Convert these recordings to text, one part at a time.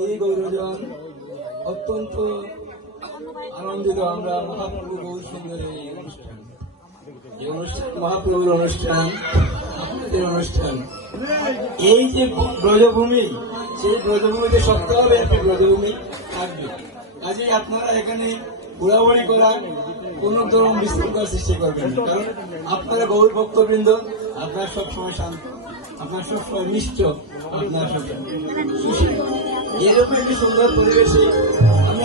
এই গৌরজন অত্যন্ত আনন্দিত আমরা মহাপ্রভু গৌর সুন্দরের এই অনুষ্ঠান, যে অনুষ্ঠান মহাপ্রভুর অনুষ্ঠান, আপনাদের অনুষ্ঠান। এই যে ব্রজভূমি, সেই ব্রজভূমিতে সপ্তাহব্যাপী ব্রজভূমি থাকবে। কাজেই আপনারা এখানে ঘোরাঘুরি করার কোন ধরনের বিশৃঙ্খলা সৃষ্টি করবেন না, কারণ আপনারা গৌর ভক্তবৃন্দ, আপনারা সবসময় শান্ত, আপনার সবসময় মিষ্ট, আপনার সবসময় সুশীল। এরকম একটি সুন্দর পরিবেশে আমি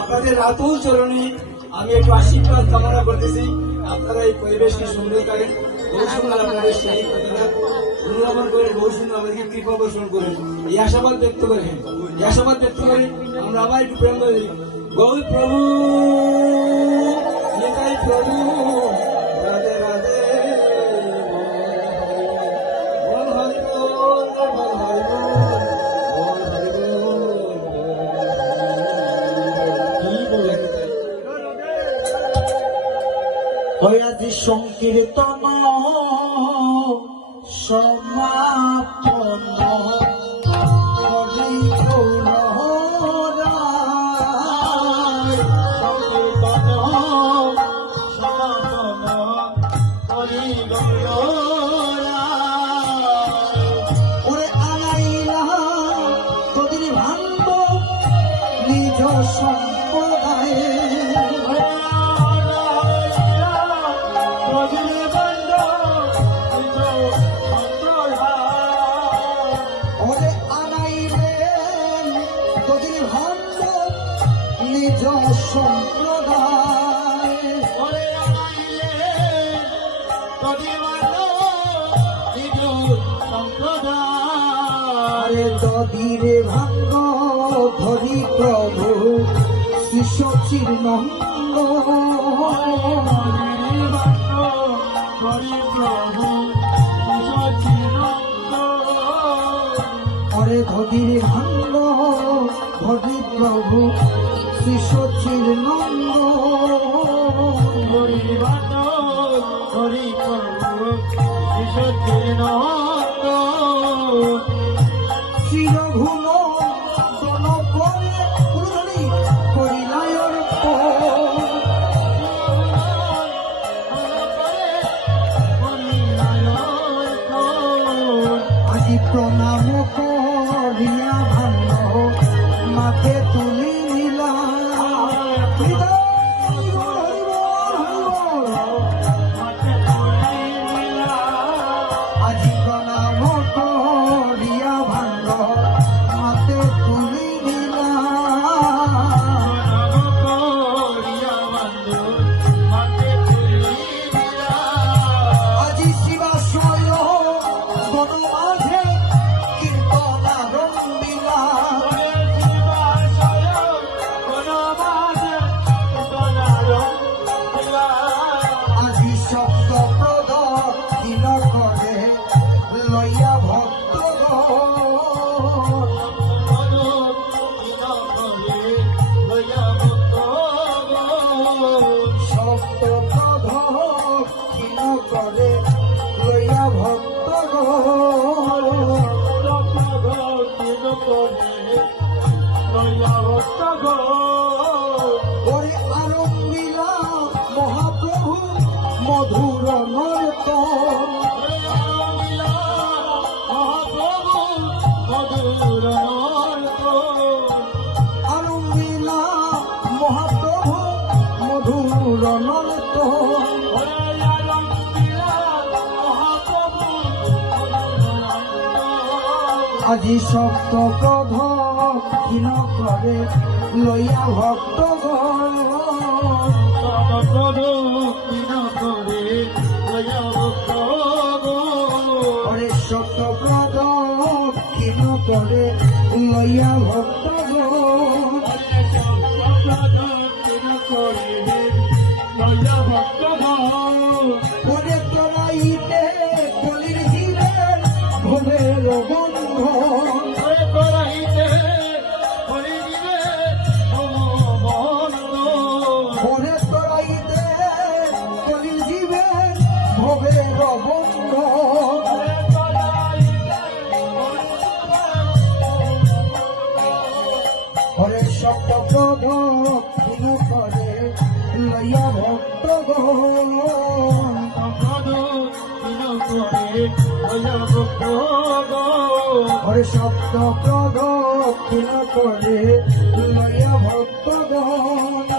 আপনাদের রাতুল চরণে আমি একটু আশীর্বাদ কামনা করতেছি। আপনারা এই পরিবেশকে সুন্দর করেন, বহু সুন্দর আপনাদের সেই কথাটা অনুধাবন করে বহু সুন্দর আমাদেরকে কৃপা পোষণ করেন, এই আশাবাদ ব্যক্ত করেন। এই আশাবাদ ব্যক্ত করে আমরা আবার একটু প্রেম করি। গৌর প্রভু, নিতাই প্রভু, রাধে রাধে, বল হরি বল, বল হরি বল, বল হরি বল। কি বলে হয়াজি সংকীর্তন সমাপন হরি গৌরায়, সংকীর্তন সমাপন হরি গৌরায়। ওরে আনাইলা তোদের ভাঙ্গ নিজ সম্প্রদায়ে, নিজ সম্প্রদায়, দদিরে ভাঙ্গ ধরি প্রভু শ্রী সচির নন্দ, হরে ধদিরে ভাঙ্গ ধরি প্রভু শ্রী সচির নন্দ, হরি বাদ হরি প্রভু শ্রী সচির নন্দ। চিরঘুণ দন করে পুরী করিলায়র আজি প্রণাম করিয়া ভান্ন মাকে তুলি নিলা, আজি প্রণাম করিয়া ভান্ন মাকে তুলি নিলা, আজি শিবাশয় বন মাঝে কীর্তনা রঙ্গিলা, আজি শব্দ প্রদ দিন করে লইয়া ভক্ত শব্দ প্রদ দিন করে লইয়া ভক্ত ওরে আরম্ভিলা মহাপ্রভু মধুর নর্ত, আরম্ভিলা মহাপ্রভু মধুর নর্ত, আজি সপ্ত প্রধ ক্ষীণ করে লইয়া ভক্ত হরে সপ্ত প্রধ ক্ষীণ করে লইয়া ভক্ত হরে তোরাইতে কলির জীবের ভোগের বন্ধ, হরে তোরাইতে কলির জীবের ভোগের বন্ধ, প্রদক্ষিণ করে লইয়া ভক্তগণ ওরে শব্দ প্রদক্ষিণ করে লইয়া ভক্তগণ